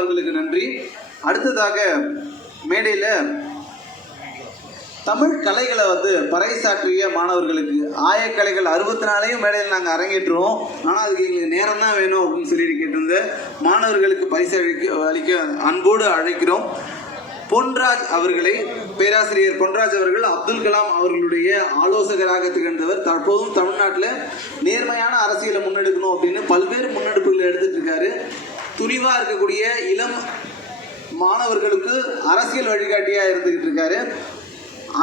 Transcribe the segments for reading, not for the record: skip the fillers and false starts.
அவர்களுக்கு நன்றி. அடுத்ததாக மேடையில் தமிழ் கலைகளை பறைசாற்றிய மாணவர்களுக்கு ஆயக்கலைகள் 64 மேடையில் நாங்கள் அரங்கேற்றுவோம். ஆனால் அதுக்கு எங்களுக்கு நேரம் தான் வேணும் அப்படின்னு சொல்லி கேட்டிருந்த மாணவர்களுக்கு பரிசு அளிக்க அன்போடு அழைக்கிறோம். பொன்ராஜ் அவர்களை, பேராசிரியர் பொன்ராஜ் அவர்கள் அப்துல் கலாம் அவர்களுடைய ஆலோசகராக திகழ்ந்தவர். தற்போதும் தமிழ்நாட்டில் நேர்மையான அரசியலை முன்னெடுக்கணும் அப்படின்னு பல்வேறு முன்னெடுப்புகளை எடுத்துட்டு இருக்காரு. துணிவாக இருக்கக்கூடிய இளம் மாணவர்களுக்கு அரசியல் வழிகாட்டியாக இருந்துகிட்டு இருக்காரு.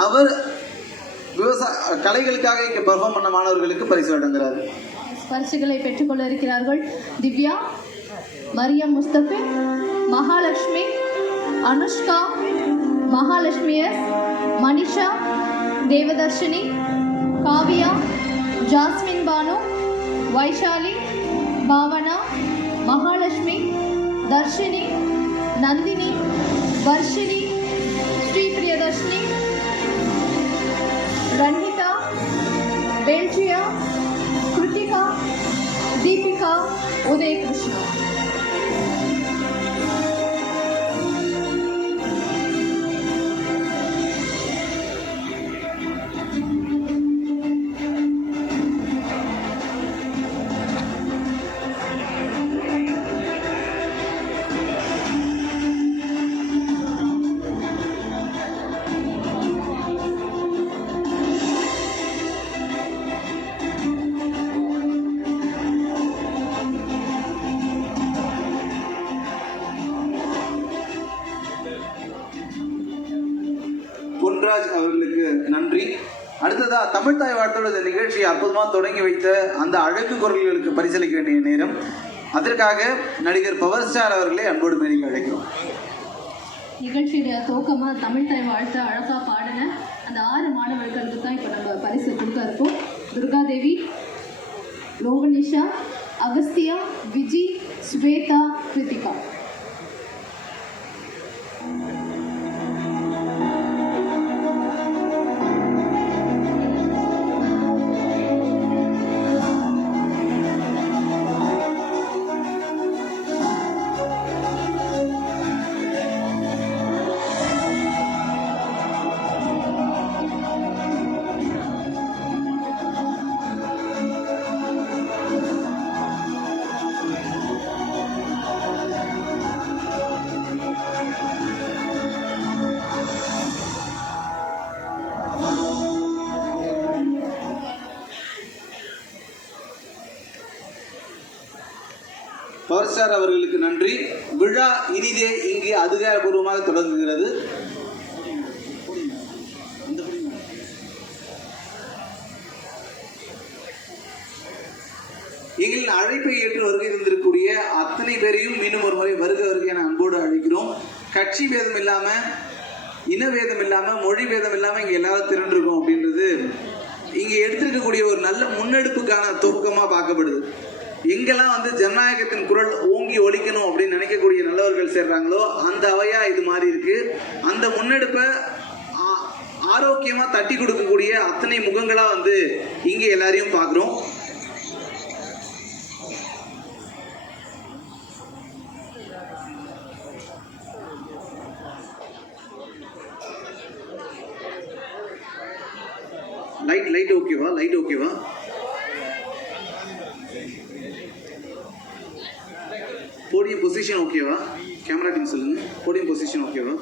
அவர் கலைகளுக்காக இங்கே பெர்ஃபார்ம் பண்ண மாணவர்களுக்கு பரிசு வழங்குகிறார். பரிசுகளை பெற்றுக்கொள்ள இருக்கிறார்கள் திவ்யா, மரியம் முஸ்தபி, மகாலட்சுமி, அனுஷ்கா, மகாலட்சுமி எஸ், மனிஷா, தேவதர்ஷினி, காவியா, ஜாஸ்மின் பானு, வைஷாலி, பாவனா, மகாலட்சுமி, தர்ஷினி, நந்தினி, வர்ஷினி, ஸ்ரீ பிரியதர்ஷினி, ரன்ஹிதா, பெல்ஜியா, கிருத்திகா, தீபிகா, உதயகிருஷ்ணா. பொன்ராஜ் அவர்களுக்கு நன்றி. அடுத்ததா தமிழ் தாய் வாழ்த்தோட இந்த நிகழ்ச்சியை அற்புதமாக தொடங்கி வைத்த அந்த அழகு குரல்களுக்கு பரிசளிக்க வேண்டிய நேரம். அதற்காக நடிகர் பவர் ஸ்டார் அவர்களை அன்போடு மேடைக்கு அழைக்கிறோம். நிகழ்ச்சியுடைய துவக்கமாக தமிழ் தாய் வாழ்த்த அழகா பாடின அந்த 6 மாணவர்களுக்கு தான் இப்போ நம்ம பரிசு கொடுக்க இருக்கோம். துர்காதேவி, லோவனிஷா, அகஸ்தியா, விஜி, ஸ்வேதா, கிருத்திகா. பவர் ஸ்டார் அவர்களுக்கு நன்றி. விழா இனிதே இங்கு அதிகாரப்பூர்வமாக தொடங்குகிறது. எங்களின் அழைப்பை ஏற்று வருகை தந்திருக்கக்கூடிய அத்தனை பேரையும் மீண்டும் ஒரு முறை வருகை என அன்போடு அழைக்கிறோம். கட்சி பேதம் இல்லாமல், இன பேதம் இல்லாமல், மொழி பேதம் இல்லாமல் இங்கே எல்லாரும் திரண்டிருக்கோம் அப்படின்றது இங்கே எடுத்திருக்கக்கூடிய ஒரு நல்ல முன்னெடுப்புக்கான துவக்கமாக பார்க்கப்படுது. எங்கெல்லாம் ஜனநாயகத்தின் குரல் ஓங்கி ஒலிக்கணும் அப்படின்னு நினைக்கக்கூடிய நல்லவர்கள் சேர்றாங்களோ அந்த அவையா இது மாதிரி இருக்கு. அந்த முன்னெடுப்பை ஆரோக்கியமா தட்டி கொடுக்கக்கூடிய அத்தனை முகங்களா இங்க எல்லாரையும் பார்க்கிறோம். லைட் ஓகேவா? லைட் ஓகேவா? போடியம் பொசிஷன் ஓகேவா? கேமரா டீம் சொல்லுங்க. போடியம் பொசிஷன் ஓகேவா?